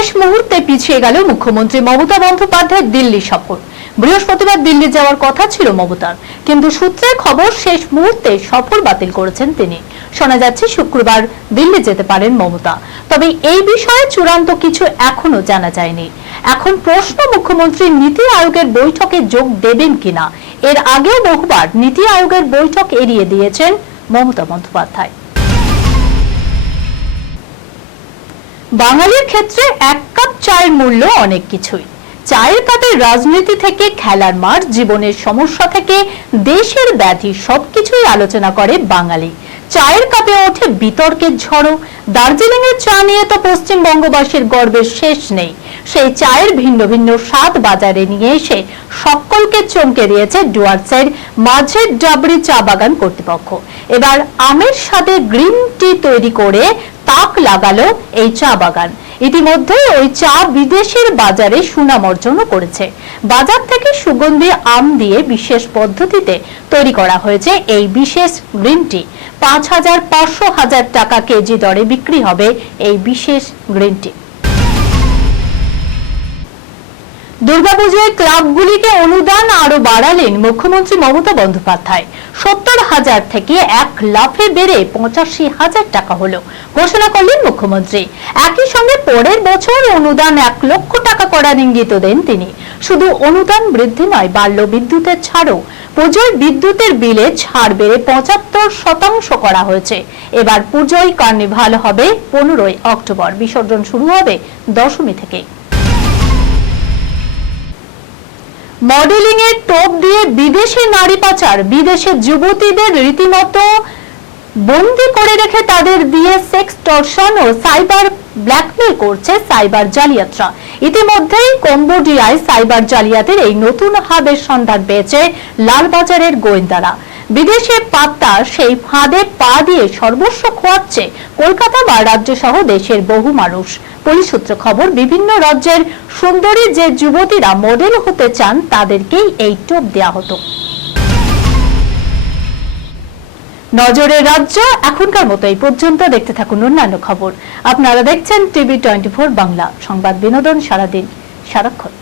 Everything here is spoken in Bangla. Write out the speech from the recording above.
শেষ মুহূর্তে পিছিয়ে গেল মুখ্যমন্ত্রী মমতা বন্দ্যোপাধ্যায়ের দিল্লি সফর। বৃহস্পতিবার দিল্লি যাওয়ার কথা ছিল মমতার, কিন্তু সূত্রের খবর শেষ মুহূর্তে সফর বাতিল করেছেন তিনি। শোনা যাচ্ছে শুক্রবার দিল্লি যেতে পারেন মমতা। তবে এই বিষয়ে চূড়ান্ত কিছু এখনও জানা যায়নি। এখন প্রশ্ন, মুখ্যমন্ত্রী নীতি আয়োগের বৈঠকে যোগ দেবেন কিনা? এর আগেও বহুবার নীতি আয়োগের বৈঠক এড়িয়ে দিয়েছেন মমতা বন্দ্যোপাধ্যায়। বাঙালির ক্ষেত্রে এক কাপ চায়ের মূল্য অনেক কিছুই। চায়ের কাপের রাজনীতি থেকে, খেলার মাঠ, জীবনের সমস্যা থেকে, দেশের ব্যাধি সবকিছুই আলোচনা করে বাঙালি। চায়ের কাপে ওঠে বিতর্কের ঝড়ো। দার্জিলিং এর চা নিয়ে তো পশ্চিমবঙ্গবাসীর গর্বের শেষ নেই। সেই চায়ের ভিন্ন ভিন্ন স্বাদ বাজারে নিয়ে এসে সকলকে চমকে দিয়েছে ডুয়ার্সের মাঝের ডাবরি চা বাগান কর্তৃপক্ষ। এবার আমের সাথে গ্রিন টি তৈরি করে তাক লাগালো এই চা বাগান। ইতিমধ্যে ওই চা বিদেশের বাজারে সুনাম অর্জন করেছে। বাজার থেকে সুগন্ধি, আম দিয়ে বিশেষ পদ্ধতিতে তৈরি করা হয়েছে এই বিশেষ গ্রিন টি। পাঁচ হাজার পাঁচশো হাজার টাকা কেজি দরে বিক্রি হবে এই বিশেষ গ্রিন টি। দুর্গাপুজোয় ক্লাবগুলিকে অনুদান আরও বাড়ালেন মুখ্যমন্ত্রী মমতা বন্দ্যোপাধ্যায়। সত্তর হাজার থেকে এক লাফে বেড়ে পঁচাশি হাজার টাকা হলো। ঘোষণা করলেন মুখ্যমন্ত্রী। একই সঙ্গে পরের বছর অনুদান এক লক্ষ টাকা করার ইঙ্গিত দেন তিনি। শুধু অনুদান বৃদ্ধি নয়, বাল্য বিদ্যুতের ছাড়ও। পুজোয় বিদ্যুতের বিলে ছাড় বেড়ে পঁচাত্তর শতাংশ করা হয়েছে। এবার পুজোয় কার্নিভাল হবে পনেরোই অক্টোবর। বিসর্জন শুরু হবে দশমী থেকে। মডেলিং এর টোপ দিয়ে বিদেশি নারী পাচার, বিদেশে যুবতীদের রীতিমতো বন্দি করে রেখে তাদের দিয়ে সেক্স, টর্শন ও সাইবার ব্ল্যাকমেল করছে সাইবার জালিয়াতরা। ইতিমধ্যেই কম্বোডিয়ায় সাইবার জালিয়াতের এই নতুন হাবের সন্ধান পেয়েছে লালবাজারের গোয়েন্দারা। বিদেশে পাত্তা সেই ফাঁদে পা দিয়ে সর্বস্ব খোয়াচ্ছে কলকাতা বা রাজ্য সহ দেশের বহু মানুষ। পুলিশ সূত্রে খবর, বিভিন্ন রাজ্যের সুন্দরী যে যুবতীরা মডেল হতে চান, তাদেরকেই এই টোপ দেওয়া হতো। নজরের রাজ্য, এখনকার মতো এই পর্যন্ত দেখতে থাকুন অন্যান্য খবর। আপনারা দেখছেন টিভি টোয়েন্টি বাংলা। সংবাদ বিনোদন সারাদিন। সারাক্ষণ।